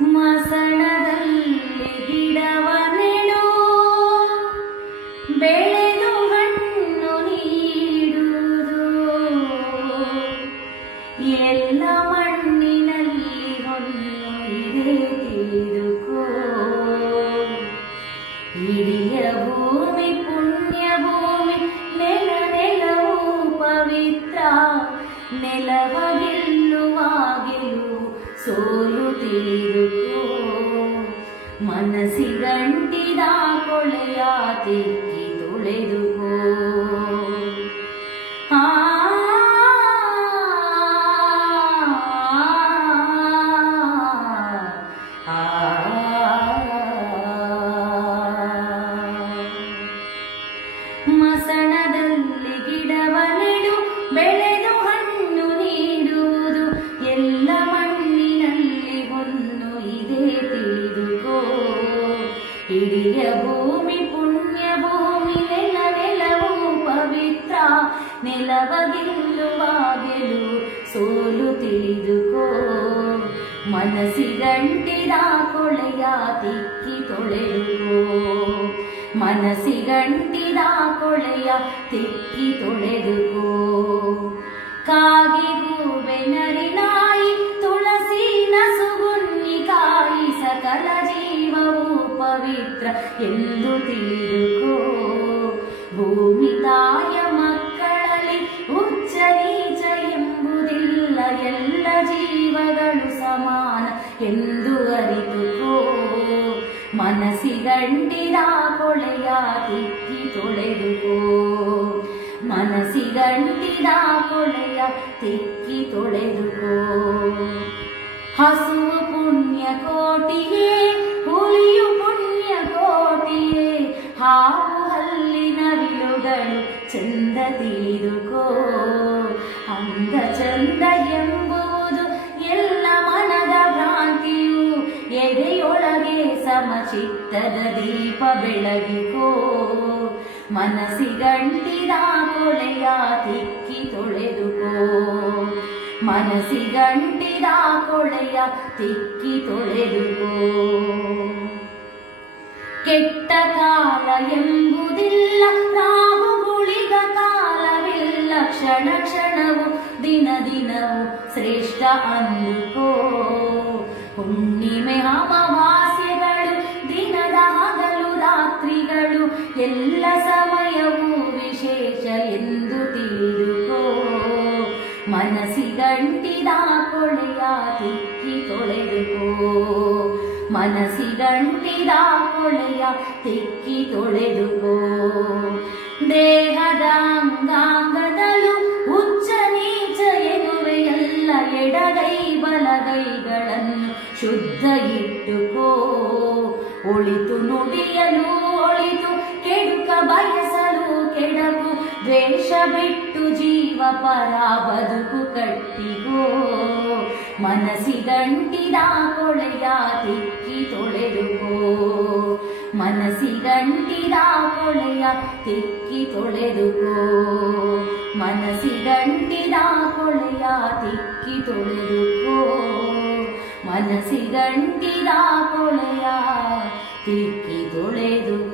ಮಸಣದಲ್ಲಿ ಗಿಡವ ನೆಡು, ಬೆಳೆದು ಹಣ್ಣು ನೀಡುವುದು. ಎಲ್ಲ ಮಣ್ಣಿನಲ್ಲಿ ಹೊನ್ನು ಇದೆ ತಿಳಿದುಕೋ. ಹಿರಿಯ ಭೂಮಿ ಪುಣ್ಯ ಭೂಮಿ, ನೆಲವು ಪವಿತ್ರ. ನೆಲವ ಗೆಲ್ಲುವ ಗೆಲುವು ಸೋಲು ತಿಳಿದುಕೋ. ಮನಸ್ಸಿಗಂಟಿದ ಕೊಳೆಯ ತಿಕ್ಕಿ ತೊಳೆದುಕೋ. ಮಸಣದಲ್ಲಿ ಗಿಡವ ನೆಡು, ಬೆಳೆದು ಹಣ್ಣು ನೀಡುವುದು. ಎಲ್ಲ ಮಣ್ಣಿನಲ್ಲಿ ಹೊನ್ನು ಇದೆ ತಿಳಿದುಕೋ. ಹಿರಿಯ ಭೂಮಿ ಪುಣ್ಯ ಭೂಮಿ, ನೆಲವು ಪವಿತ್ರ. ನೆಲವ ಗೆಲ್ಲುವ ಗೆಲುವು ಸೋಲು ತಿಳಿದುಕೋ. ಮನಸ್ಸಿಗಂಟಿದ ಕೊಳೆಯ ತಿಕ್ಕಿ ತೊಳೆದುಕೋ. ಮನಸ್ಸಿಗಂಟಿದ ಕೊಳೆಯ ತಿಕ್ಕಿ ತೊಳೆದುಕೋ. ಕಾಗಿ ಗೂಬೆ ನರಿನಾಯಿ, ತುಳಸಿ ನಸುಗುನ್ನಿಕಾಯಿ, ಸಕಲ ಜೀವವು ಪವಿತ್ರ ಎಂದು ತಿಳಿದುಕೋ. ಭೂಮಿ ತಾಯ ಮಕ್ಕಳಲ್ಲಿ ಉಚ್ಚ ನೀಚ ಎಂಬುದಿಲ್ಲ, ಎಲ್ಲ ಜೀವಗಳು ಸಮಾನ ಎಂದು ಅರಿತುಕೋ. ಮನಸ್ಸಿಗಂಟಿದ ಕೊಳೆಯ ತಿಕ್ಕಿ ತೊಳೆದುಕೋ. ಮನಸ್ಸಿಗಂಟಿದ ಕೊಳೆಯ ತಿಕ್ಕಿ ತೊಳೆದುಕೋ. ಹಸುವು ಪುಣ್ಯ ಕೋಟಿಯೇ, ಹುಲಿಯು ಪುಣ್ಯ ಕೋಟಿಯೇ. ಹಾವು ಹಲ್ಲಿನ ವಿಲುಗಳು ಚಂದ ತಿಳಿದುಕೋ. ಅಂದ ಚಂದ ಎಂಬುದು ಎಲ್ಲ ಮನದ ಭ್ರಾಂತಿಯು. ಎದೆಯೊಳಗೆ ಸಮಚಿತ್ತದ ದೀಪ ಬೆಳಗಿಕೋ. ಮನಸ್ಸಿಗಂಟಿದ ಕೊಳೆಯ ತಿಕ್ಕಿ ತೊಳೆದುಕೋ. ಮನಸ್ಸಿಗಂಟಿದ ಕೊಳೆಯ ತಿಕ್ಕಿ ತೊಳೆದುಕೋ. ಕೆಟ್ಟ ಕಾಲ ಎಂಬುದಿಲ್ಲ, ರಾಹು ಗುಳಿಗ ಕಾಲವಿಲ್ಲ. ಕ್ಷಣ ಕ್ಷಣವು ದಿನ ದಿನವು ಶ್ರೇಷ್ಠ ಅಂದುಕೋ. ಹುಣ್ಣಿಮೆ ಅಮಾವಾಸ್ಯೆಗಳು, ದಿನದ ಹಗಲು ರಾತ್ರಿಗಳು, ಎಲ್ಲ ಸಮಯವು ವಿಶೇಷ ಎಂದು ತಿಳಿದುಕೋ. ಮನಸ್ಸಿಗಂಟಿದ ಕೊಳೆಯ ತಿಕ್ಕಿ ತೊಳೆದುಕೋ. ಮನಸ್ಸಿಗಂಟಿದ ಕೊಳೆಯ ತಿಕ್ಕಿ ತೊಳೆದುಕೋ. ದೇಹದ ಅಂಗಾಂಗದಲ್ಲೂ ಉಚ್ಚ ನೀಚ ಎನ್ನುವೆಯಲ್ಲ, ಎಡಗೈ ಬಲಗೈಗಳನ್ನು ಶುದ್ಧ ಇಟ್ಟುಕೋ. ಒಳಿತು ನುಡಿಯಲು ಒಳಿತು, ಕೆಡುಕ ಬಯಸಲು ಕೆಡಕು. ದ್ವೇಷ ಬಿಟ್ಟು ಜೀವ ಪರ ಬದುಕು ಕಟ್ಟಿಕೋ. ಮನಸ್ಸಿಗಂಟಿದ ಕೊಳೆಯ ತಿಕ್ಕಿ ತೊಳೆದುಕೋ. ಮನಸ್ಸಿಗಂಟಿದ ಕೊಳೆಯ ತಿಕ್ಕಿ ತೊಳೆದುಕೋ. ಮನಸ್ಸಿಗಂಟಿದ ಕೊಳೆಯ ತಿಕ್ಕಿ ತೊಳೆದುಕೋ. ಮನಸ್ಸಿಗಂಟಿದ ಕೊಳೆಯ ತಿಕ್ಕಿ ತೊಳೆದುಕೋ.